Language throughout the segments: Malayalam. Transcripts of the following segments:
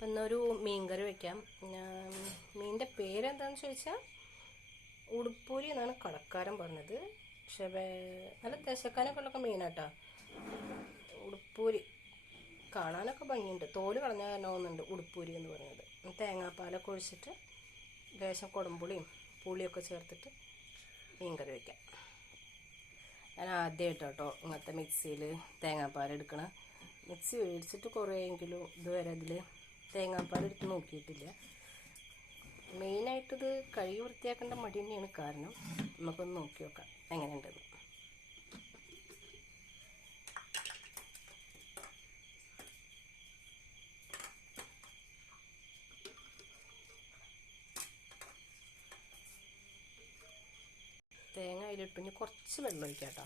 അപ്പം മീൻ കറി വയ്ക്കാം മീനിന്റെ പേരെന്താണെന്ന് ചോദിച്ചാൽ ഉടുപ്പൂരി എന്നാണ് കടക്കാരൻ പറഞ്ഞത്. പക്ഷേ നല്ല ദശക്കാനൊക്കെ ഉള്ളൊക്കെ മീനാട്ടാ. ഉടുപ്പൂരി കാണാനൊക്കെ ഭംഗിയുണ്ട്. തോൽ കളഞ്ഞ ഒന്നുണ്ട് ഉടുപ്പൂരി എന്ന് പറയുന്നത്. തേങ്ങാപ്പാലൊക്കെ ഒഴിച്ചിട്ട് ലേശം കുടമ്പുളിയും പുളിയൊക്കെ ചേർത്തിട്ട് മീൻ കറി വയ്ക്കാം ഞാൻ ആദ്യമായിട്ട് കേട്ടോ ഇങ്ങനത്തെ മിക്സിയിൽ തേങ്ങാപ്പാൽ എടുക്കണം. മിക്സി മേടിച്ചിട്ട് കുറേയെങ്കിലും ഇതുവരെ അതിൽ തേങ്ങാപ്പാൽ എടുത്ത് നോക്കിയിട്ടില്ല. മെയിനായിട്ടിത് കഴുകി വൃത്തിയാക്കേണ്ട മടി തന്നെയാണ്. കാരണം നമുക്കൊന്ന് നോക്കി നോക്കാം എങ്ങനെയുണ്ടെന്ന്. തേങ്ങ അതിലിട്ട് ഇനി കുറച്ച് വെള്ളം ഒഴിക്കാം കേട്ടോ.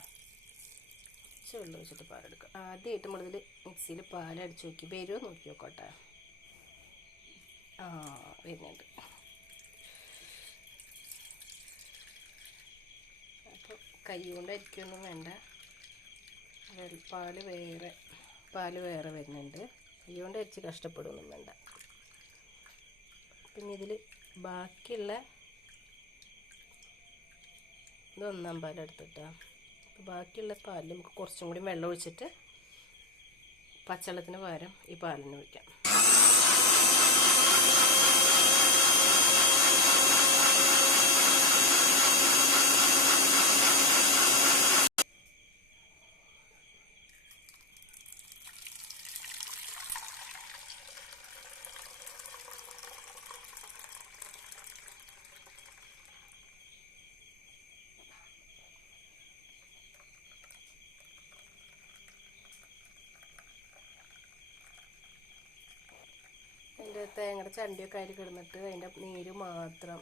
കുറച്ച് വെള്ളം ഒഴിച്ചിട്ട് പാലെടുക്കാം. ആദ്യമായിട്ട് നമ്മളിതിൽ മിക്സിയിൽ പാലടിച്ച് നോക്കി വരുമോ നോക്കി നോക്കോട്ടെ. വരുന്നുണ്ട് അപ്പോൾ കൈ കൊണ്ട് അരിക്കൊന്നും വേണ്ട പാൽ വേറെ പാൽ വേറെ വരുന്നുണ്ട്. കൈ കൊണ്ട് അരിച്ച് കഷ്ടപ്പെടുകയൊന്നും വേണ്ട. പിന്നെ ഇതിൽ ബാക്കിയുള്ള ഇത് ഒന്നാം പാലെടുത്തിട്ടാണ് അപ്പോൾ ബാക്കിയുള്ള പാലിൽ നമുക്ക് കുറച്ചും കൂടി വെള്ളം ഒഴിച്ചിട്ട് പച്ചവെള്ളത്തിന് പകരം ഈ പാലിന് ഒഴിക്കാം അതിന്റെ തേങ്ങയുടെ ചണ്ടിയൊക്കെ അതിൽ കിടന്നിട്ട് അതിന്റെ നീര് മാത്രം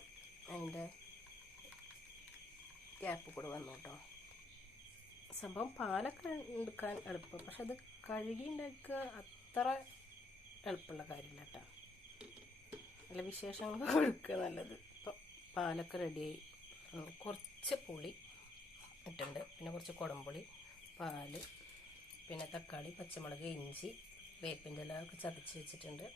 അതിന്റെ ഗ്യാപ്പ് കൂടെ വന്നു കേട്ടോ സംഭവം പാലൊക്കെ എടുക്കാൻ എളുപ്പം. പക്ഷെ അത് കഴുകി ഉണ്ടാക്കുക അത്ര എളുപ്പമുള്ള കാര്യമില്ല കേട്ടോ നല്ല വിശേഷങ്ങളൊക്കെ കൊടുക്കുക നല്ലത്. ഇപ്പം പാലൊക്കെ റെഡിയായി കുറച്ച് പുളി ഇട്ടുണ്ട് പിന്നെ കുറച്ച് കുടംപുളി പാൽ പിന്നെ തക്കാളി പച്ചമുളക് ഇഞ്ചി വേപ്പിന്റെ ഇല ഒക്കെ ചതച്ച് വെച്ചിട്ടുണ്ട്.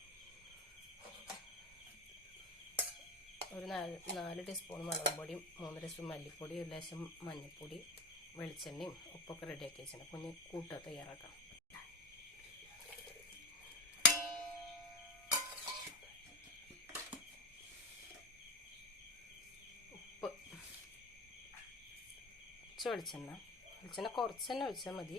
ഒരു നാല് നാല് ടീസ്പൂൺ മുളക് പൊടിയും മൂന്ന് ടീസ്പൂൺ മല്ലിപ്പൊടിയും ഒരു ലേശം മഞ്ഞൾപ്പൊടി വെളിച്ചെണ്ണയും ഉപ്പൊക്കെ റെഡിയാക്കി വെച്ചിട്ടുണ്ട്. കുഞ്ഞ് കൂട്ട തയ്യാറാക്കാം. ഉപ്പ്. കുറച്ച് വെളിച്ചെണ്ണ. വെളിച്ചെണ്ണ കുറച്ച് തന്നെ മതി.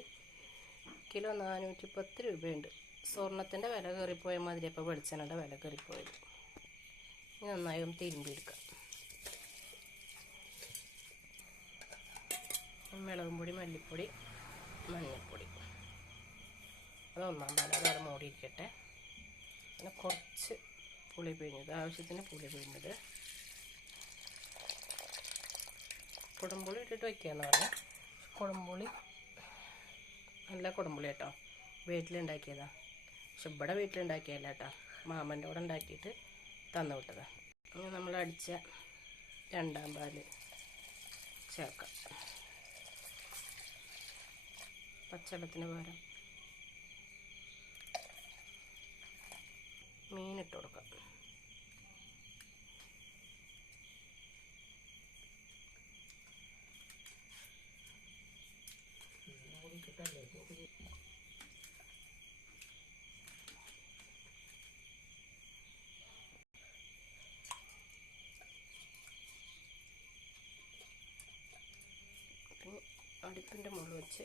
കിലോ നാനൂറ്റി പത്ത് രൂപയുണ്ട്. സ്വർണത്തിന്റെ വില കയറിപ്പോയ മാതിരി അപ്പോൾ വെളിച്ചെണ്ണയുടെ വില കയറിപ്പോയത്. നന്നായി ഒന്ന് തിരുമ്പി എടുക്കാം മുളകും പൊടി മല്ലിപ്പൊടി മഞ്ഞൾപ്പൊടി. അത് ഒന്നാം പാല അതവിടെ മൂടിയിരിക്കട്ടെ. പിന്നെ കുറച്ച് പുളി പിഴിഞ്ഞത് ആവശ്യത്തിന് പുളി പിഴിഞ്ഞത് കുടംപുളി ഇട്ടിട്ട് വയ്ക്കുകയെന്ന് പറഞ്ഞാൽ കുടംപുളി നല്ല കുടംപുളി കേട്ടോ. വീട്ടിലുണ്ടാക്കിയതാണ് പക്ഷെ ഇവിടെ വീട്ടിലുണ്ടാക്കിയല്ല കേട്ടോ. മാമന്റെ കൂടെ ഉണ്ടാക്കിയിട്ട് തന്നു വിട്ടതാ. ഇനി നമ്മൾ അടിച്ച രണ്ടാം പാൽ ചേർക്കാം. പച്ചവെള്ളത്തിന് പകരം മീനിട്ട് കൊടുക്കാം. പിന്നെ അടുപ്പിന്റെ മുകളിൽ വെച്ച്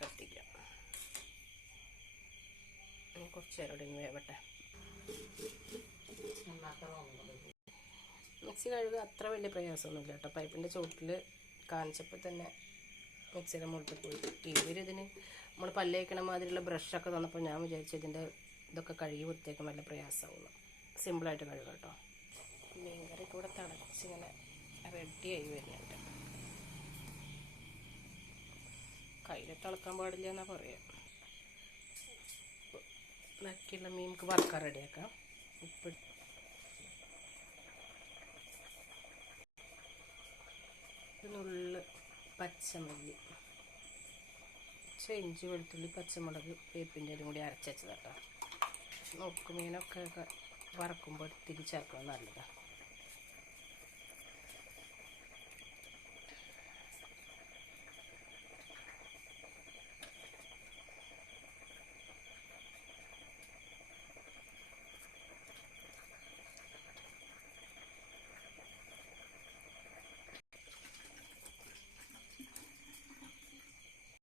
കത്തിക്കാം. കുറച്ച് നേരം ഇവിടെ വേവട്ടെ. മിക്സി കഴുകുക അത്ര വലിയ പ്രയാസമൊന്നുമില്ല കേട്ടോ. പൈപ്പിന്റെ ചോട്ടിൽ കാണിച്ചപ്പോൾ തന്നെ മിക്സിയുടെ മുകളിൽ പോയി. ഇവരിതിന് നമ്മൾ പല്ലേക്കണ മാതിരിയുള്ള ബ്രഷൊക്കെ തന്നപ്പോൾ ഞാൻ വിചാരിച്ചു ഇതിന്റെ ഇതൊക്കെ കഴുകി വൃത്തിയാക്കാൻ വല്ല പ്രയാസമാവുന്നു. സിമ്പിളായിട്ട് കഴുകാം കേട്ടോ. മീൻകറി കൂടെ തിളച്ചിങ്ങനെ റെഡിയായി വരുന്നുണ്ട്. കയ്യിലിട്ട് തിളക്കാൻ പാടില്ല എന്നാ പറയാം. ബാക്കിയുള്ള മീൻ നമുക്ക് വറുക്കാൻ റെഡിയാക്കാം. ഉപ്പ് നുള്ള് പച്ചമല്ലി. ഇഞ്ചി വെളുത്തുള്ളി പച്ചമുളക് വേപ്പിന്റെ കൂടി അരച്ചു വെച്ചതാട്ടോ നോക്ക് മീനൊക്കെ വറക്കുമ്പോൾ തിരിച്ചേർക്കുന്നത് നല്ലതാണ്